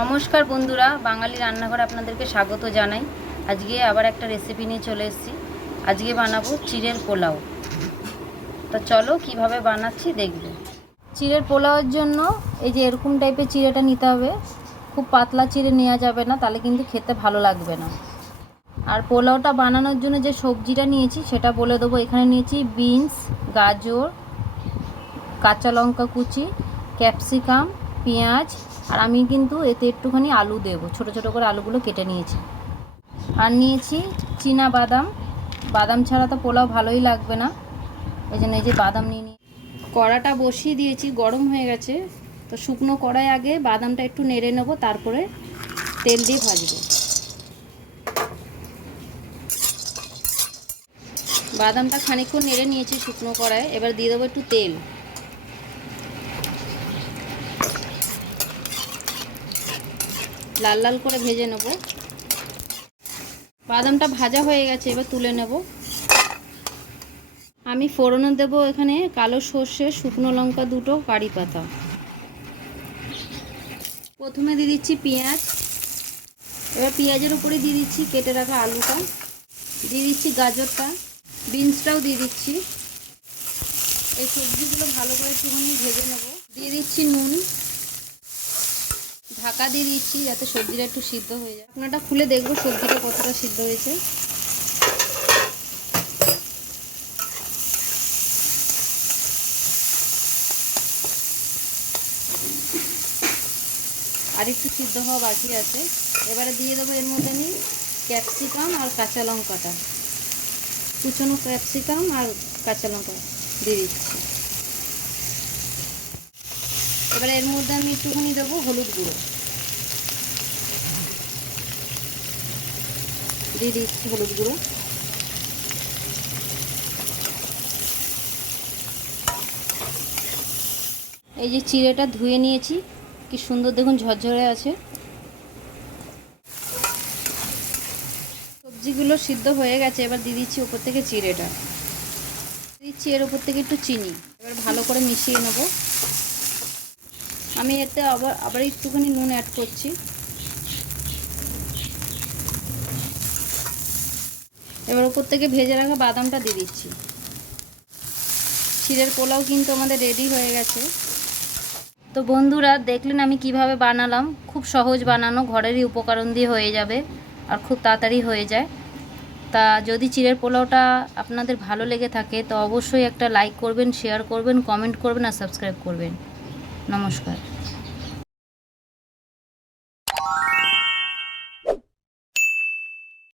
নমস্কার বন্ধুরা, বাঙালি রান্নাঘরে আপনাদেরকে স্বাগত জানাই। আজকে আবার একটা রেসিপি নিয়ে চলে এসেছি। আজকে বানাবো চিড়ের পোলাও। তো চলো কীভাবে বানাচ্ছি দেখবে। চিড়ের পোলাওয়ের জন্য এই যে এরকম টাইপের চিড়েটা নিতে হবে। খুব পাতলা চিড়ে নেওয়া যাবে না, তাহলে কিন্তু খেতে ভালো লাগবে না। আর পোলাওটা বানানোর জন্য যে সবজিটা নিয়েছি, সেটা বলে দেবো। এখানে নিয়েছি বিনস, গাজর, কাঁচা লঙ্কা কুচি, ক্যাপসিকাম, পেঁয়াজ আর আমি কিন্তু এতে একটুখানি আলু দেবো। ছোট ছোট করে আলুগুলো কেটে নিয়েছি। আর নিয়েছি চীনা বাদাম। বাদাম ছাড়া তো পোলাও ভালোই লাগবে না। এই জন্য এই যে বাদাম নিয়ে নিই কড়াটা বসিয়ে দিয়েছি, গরম হয়ে গেছে। তো শুকনো কড়াই আগে বাদামটা একটু নেড়ে নেব, তারপরে তেল দিয়ে ভাজবো। বাদামটা খানিকক্ষণ নেড়ে নিয়েছি শুকনো কড়ায় এবার দিয়ে দেবো একটু তেল। লাল লাল করে ভেজে নেব। বাদামটা ভাজা হয়ে গেছে, এবার তুলে নেব। আমি ফোড়নে দেব এখানে, কালো সর্ষে, শুকনো লঙ্কা দুটো, কারি পাতা। প্রথমে দিয়ে দিচ্ছি পেঁয়াজ। এবার পেঁয়াজের উপরে দিয়ে দিচ্ছি কেটে রাখা আলুটা। দিয়ে দিচ্ছি গাজরটা। বিনসটাও দিয়ে দিচ্ছি। এই সবজিগুলো ভালো করে একটুখানি ভেজে নেব। দিয়ে দিচ্ছি নুন। ঢাকা দিয়ে দিচ্ছি যাতে সবজিটা একটু সিদ্ধ হয়ে যায়। আপনারটা খুলে দেখব সবজিটা কতটা সিদ্ধ হয়েছে। আর একটু সিদ্ধ হওয়া বাকি আছে। এবারে দিয়ে দেবো এর মধ্যে আমি ক্যাপসিকাম আর কাঁচা লঙ্কাটা। কুচনো ক্যাপসিকাম আর কাঁচা লঙ্কা দিয়ে দিচ্ছি। এবারে এর মধ্যে আমি একটুখানি দেবো হলুদ গুঁড়ো। দিয়ে দিচ্ছি হলুদ গুঁড়ো। এই যে চিড়েটা ধুয়ে নিয়েছি, কি সুন্দর দেখুন ঝরঝরে আছে। সবজিগুলো সিদ্ধ হয়ে গেছে, এবার দিয়ে দিচ্ছি ওপর থেকে চিড়েটা। দিচ্ছি এর ওপর থেকে একটু চিনি। এবার ভালো করে মিশিয়ে নেব। আমি এতে আবার আবার একটুখানি নুন অ্যাড করছি। এবার ওপর থেকে ভেজে রাখা বাদামটা দিয়ে দিচ্ছি। ক্ষীরের পোলাও কিন্তু আমাদের রেডি হয়ে গেছে। তো বন্ধুরা, দেখলেন আমি কীভাবে বানালাম? খুব সহজ বানানো, ঘরেরই উপকরণ দিয়ে হয়ে যাবে আর খুব তাড়াতাড়ি হয়ে যায়। তা যদি চিড়ের পোলাওটা আপনাদের ভালো লেগে থাকে, তো অবশ্যই একটা লাইক করবেন শেয়ার করবেন কমেন্ট করবেন আর সাবস্ক্রাইব করবেন। নমস্কার।